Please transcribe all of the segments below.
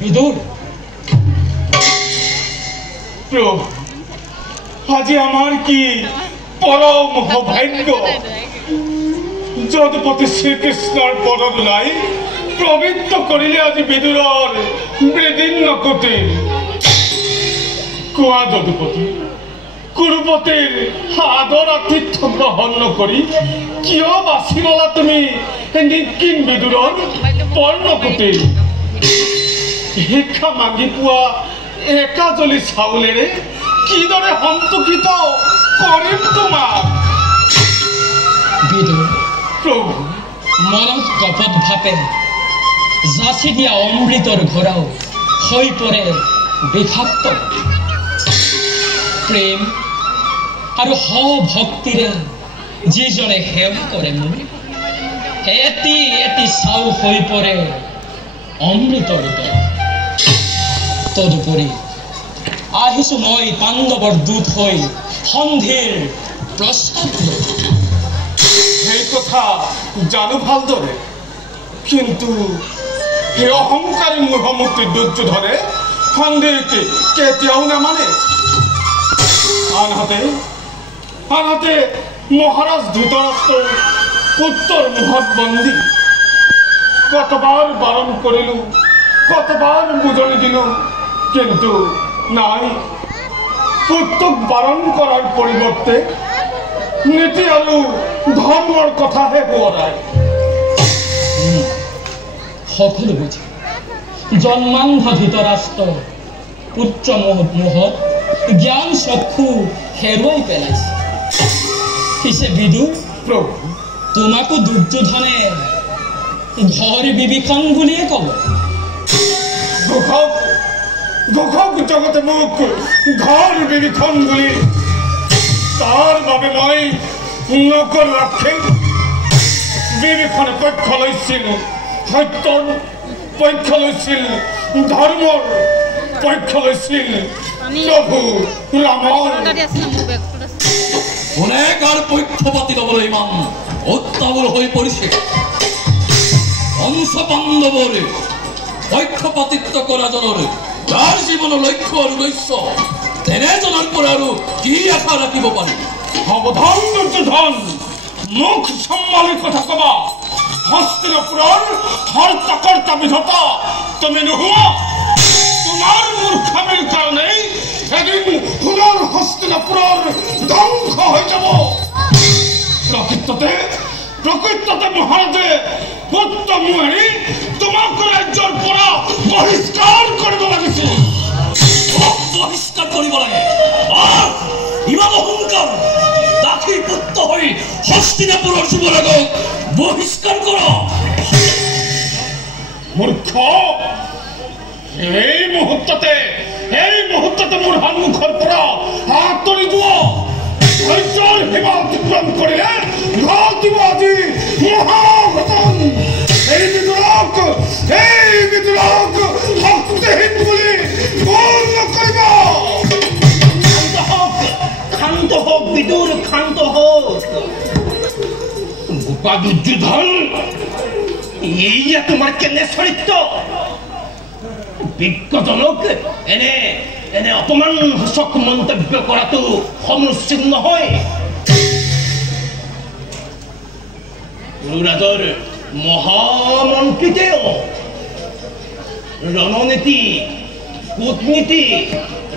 বিদুর প্রভু আজি আমার কি পরম সৌভাগ্য যদুপতি শ্রীকৃষ্ণর পদধূলাই পবিত্র করিলে আজি বিদুরর মৃদীর্ণ কুটির কোয়া যদুপতি কুরুপতির আদর আতিথ্য গ্রহণ নকৰি কিয় বাছি ললা তুমি নিকিন বিদুৰৰ পৰ্ণকুটিৰ শিক্ষা মাগি পোৱা একাজলি চাউলেৰে কিদৰে সন্তোষিত কৰিম তোমাক বিদুৰ প্ৰভু মনত কপট ভাবে যাচি দিয়া অমৃতৰ ঘোৰাও হৈ পৰে বিষাক্ত প্ৰেম আৰু ভক্তিৰে যিজনে সেৱা কৰে মোৰ এটি এটি চাউ হৈ পৰে অমৃতৰ দৰে তদুপৰি আহিছো মই পাণ্ডৱৰ দূত হৈ সন্ধিৰ প্ৰস্তাৱ লৈ সেই কথা জানো ভালদৰে কিন্তু সেই অহংকাৰী মুহূৰ্তে দুৰ্যোধনে সন্ধিৰকে কেতিয়াও নামানে আনহাতে মহাৰাজ ধৃতৰাষ্ট্ৰৰ পুত্ৰৰ মুহত বন্দী কতবাৰ বাৰণ কৰিলো কতবাৰ বুজনি দিলো কিন্তু নাই পুত্ৰক বাৰণ কৰাৰ পৰিৱৰ্তে নীতি আৰু ধৰ্মৰ কথাহে সোঁৱৰাই সকলো বুজি জন্মান্ধ ধৃতৰাষ্ট্ৰ পুত্ৰ মোহত জ্ঞান চক্ষু হেৰুৱাই পেলাইছে পিছে বিদুৰ প্ৰভু তোমাকো দুৰ্যোধনে ঘৰ বিভীষণ বুলিয়ে কব ঘোষক জগতে মোক ঘৰ বিভীষণ বুলি তাৰ বাবে মই নকৰ ৰাখে বিভীষণে পক্ষ লৈছিল সত্যৰ পক্ষ লৈছিল ধৰ্মৰ পক্ষ লৈছিল প্ৰভু ৰামৰ কোনে কাৰ পক্ষপাতি ল'বলৈ ইমান উত্তাৱল হৈ পৰিছে অংশ পাণ্ডৱৰ পক্ষপাতিত্ব কৰাজনৰ যাৰ জীৱনৰ লক্ষ্য আৰু উদ্দেশ্য তেনেজনৰ পৰা আৰু কি আশা ৰাখিব পাৰি সাৱধান দুৰ্যোধন মুখ সম্ভালি কথা কবা হস্তিনাপুৰৰ হৰ্তা বিধতা তুমি নোহোৱা তোমাৰ মূৰ্খামিৰ কাৰণেই এদিন সোণৰ হস্তিনাপুৰৰ ধ্বংস হৈ যাব প্ৰকৃততে মহাৰাজে পুত্ৰ মুহেৰি তোমাক ৰাজ্যৰ পৰা বহিষ্কাৰ কৰিব লাগিছিল বহিষ্কাৰ কৰিব লাগে ইমান অহংকাৰ দাসী পুত্ৰ হৈ হস্তিনাপুৰৰ যুৱৰাজক বহিষ্কাৰ কৰ মূৰ্খ এই মুহূৰ্ততে মোৰ সন্মুখৰ পৰা আঁতৰি যোৱা ধৈৰ্যৰ সীমা অতিক্ৰম কৰিলে ঘটিব আজি মহাঘটন এই বিদ্ৰোহক শক্তিহীন বুলি ভুল নকৰিবা ক্ষান্ত হোক বিদুৰ ক্ষান্ত হোক গোপা দুৰ্যোধন এয়া তোমাৰ কেনে চৰিত্ৰ বিজ্ঞজনক এনে অপমানসূচক মন্তব্য কৰাটো সমুচিত নহয় গুৰুৰাজৰ মহামন্ত্ৰীতেও ৰণনীতি কূটনীতি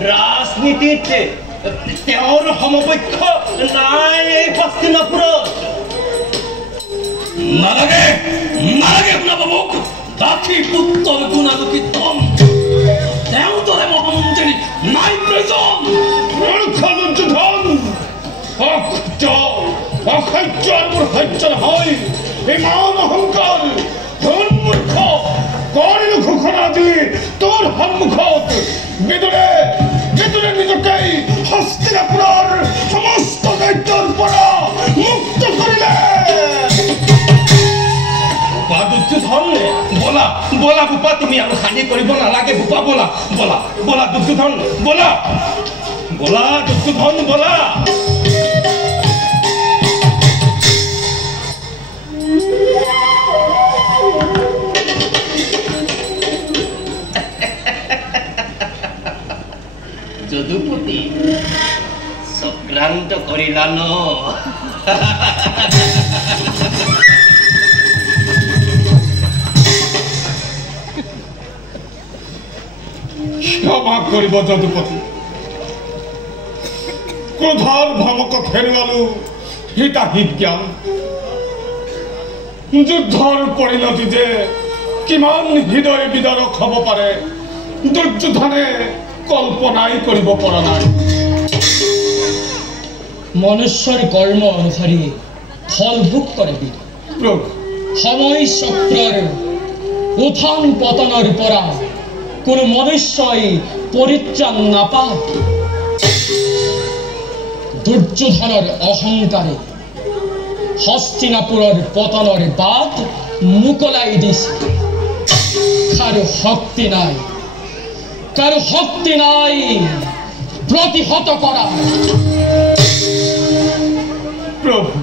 ৰাজনীতিত তেওঁৰ সমপক্ষ নাই হস্তিনাপুৰত নালাগে শুনাব মোক দাসী পুত্ৰৰ গুণানুকীৰ্তন তেওঁ দৰে মহামন্ত্ৰী নাই প্ৰয়োজন দুৰ্যোধন অসহ্য মোৰ সহ্য নহয় ইমান অহংকাৰ মূৰ্খ কৰিলো ঘোষণা দি তোৰ সন্মুখত বিদুৰে নিজকে হস্তিনাপুৰৰ সমস্ত দায়িত্বৰ পৰা মুক্ত কৰিলে বলা ভূপা তুমি আৰু হানি কৰিব নালাগে ভূপা বলা দুৰ্যোধন বলা যদুপতি চক্ৰান্ত কৰিলা ন ক্ষমা কৰিব যদুপতি ক্ৰোধৰ ভমকত হেৰুৱালো হিতাহিত জ্ঞান যুদ্ধৰ পৰিণতি যে কিমান হৃদয় বিদাৰক হ'ব পাৰে দুৰ্যোধনে কল্পনাই কৰিব পৰা নাই মনুষ্যৰ কৰ্ম অনুসৰি ফল ভোগ কৰে প্ৰভু সময় চক্ৰৰ উত্থান পতনৰ পৰা কোনো মনুষ্যই পৰিত্ৰাণ নাপায় দুৰ্যোধনৰ অহংকাৰে হস্তিনাপুৰৰ পতনৰ বাট মুকলাই দিছে কাৰো শক্তি নাই প্ৰতিহত কৰা প্ৰভু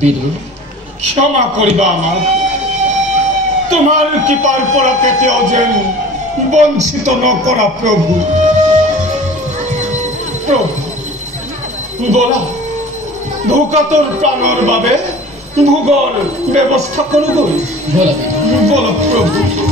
বিদুৰ ক্ষমা কৰিবা আমাক তোমাৰ কৃপাৰ পৰা কেতিয়াও যেন বঞ্চিত নকৰা প্ৰভু প্ৰভু বলা ভোকাতৰ প্ৰাণৰ বাবে ভোগৰ ব্যৱস্থা কৰোগৈ বলা বলক প্ৰভু